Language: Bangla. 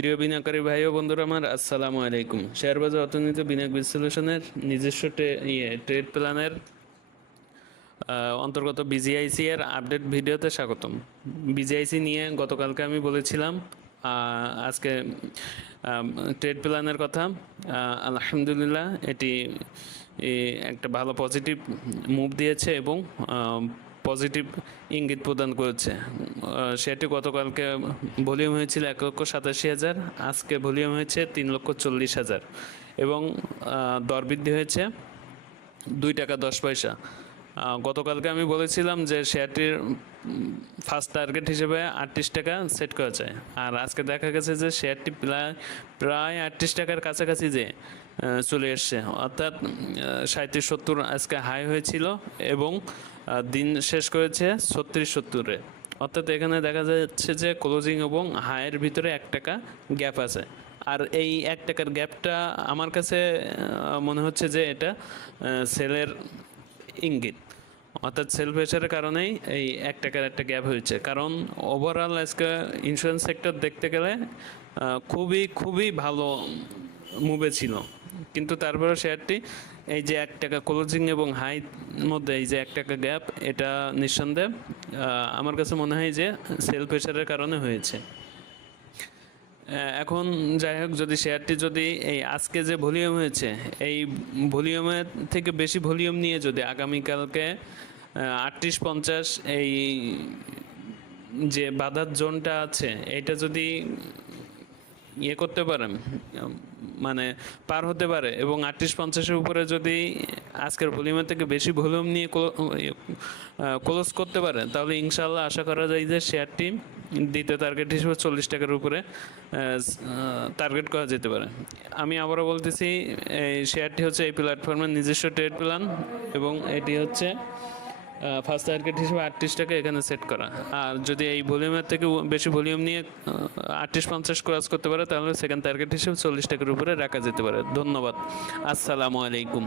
প্রিয় বিনিয়োগকারী ভাই ও বন্ধুরা আমার আসসালামু আলাইকুম। শেয়ার বাজার অর্থনীতি বিনিয়োগ বিশ্লেষণের নিজস্ব ইয়ে ট্রেড প্ল্যানের অন্তর্গত বিজিআইসি এর আপডেট ভিডিওতে স্বাগতম। বিজিআইসি নিয়ে গতকালকে আমি বলেছিলাম আজকে ট্রেড প্ল্যানের কথা। আলহামদুলিল্লাহ এটি একটা ভালো পজিটিভ মুভ দিয়েছে এবং পজিটিভ ইঙ্গিত প্রদান করেছে। সেটি গতকালকে ভলিউম হয়েছিল এক লক্ষ সাতাশি হাজার, আজকে ভলিউম হয়েছে তিন লক্ষ চল্লিশ হাজার এবং দর বৃদ্ধি হয়েছে দুই টাকা দশ পয়সা। গতকালকে আমি বলেছিলাম যে শেয়ারটির ফার্স্ট টার্গেট হিসেবে আটত্রিশ টাকা সেট করা যায়। আর আজকে দেখা গেছে যে শেয়ারটি প্রায় প্রায় আটত্রিশ টাকার কাছাকাছি যে চলে এসছে। অর্থাৎ সাঁত্রিশ সত্তর আজকে হাই হয়েছিল এবং দিন শেষ করেছে ছত্রিশ সত্তরে। অর্থাৎ এখানে দেখা যাচ্ছে যে ক্লোজিং এবং হাইয়ের ভিতরে এক টাকা গ্যাপ আছে। আর এই এক টাকার গ্যাপটা আমার কাছে মনে হচ্ছে যে এটা সেলের ইঙ্গিত। অর্থাৎ সেল প্রেশারের কারণেই এই এক টাকার একটা গ্যাপ হয়েছে। কারণ ওভারঅল আজকে ইন্স্যুরেন্স সেক্টর দেখতে গেলে খুবই খুবই ভালো মুভে ছিল। কিন্তু তারপরে শেয়ারটি এই যে এক টাকা ক্লোজিং এবং হাই মধ্যে এই যে এক টাকা গ্যাপ এটা নিঃসন্দেহে আমার কাছে মনে হয় যে সেল প্রেশারের কারণে হয়েছে। এখন যাই হোক, যদি শেয়ারটি যদি এই আজকে যে ভলিউম হয়েছে, এই ভলিউমের থেকে বেশি ভলিউম নিয়ে যদি আগামীকালকে আটত্রিশ পঞ্চাশ এই যে বাধার জোনটা আছে, এটা যদি ইয়ে করতে উম, মানে পার হতে পারে এবং আটত্রিশ পঞ্চাশের উপরে যদি আজকের ভলিউমের থেকে বেশি ভলিউম নিয়ে ক্লোজ করতে পারে তাহলে ইনশাল্লাহ আশা করা যায় যে শেয়ারটি দ্বিতীয় টার্গেট হিসেবে চল্লিশ টাকার উপরে টার্গেট করা যেতে পারে। আমি আবারও বলতেছি এই শেয়ারটি হচ্ছে এই প্ল্যাটফর্মের নিজস্ব ট্রেড প্ল্যান এবং এটি হচ্ছে ফার্স্ট টার্গেট হিসেবে আটত্রিশ টাকা এখানে সেট করা। আর যদি এই ভলিউমের থেকে বেশি ভলিউম নিয়ে আটত্রিশ, পঞ্চাশ ক্রস করতে পারে, তাহলে সেকেন্ড টার্গেট হিসেবে চল্লিশ টাকার উপরে রাখা যেতে পারে। ধন্যবাদ। আসসালামু আলাইকুম।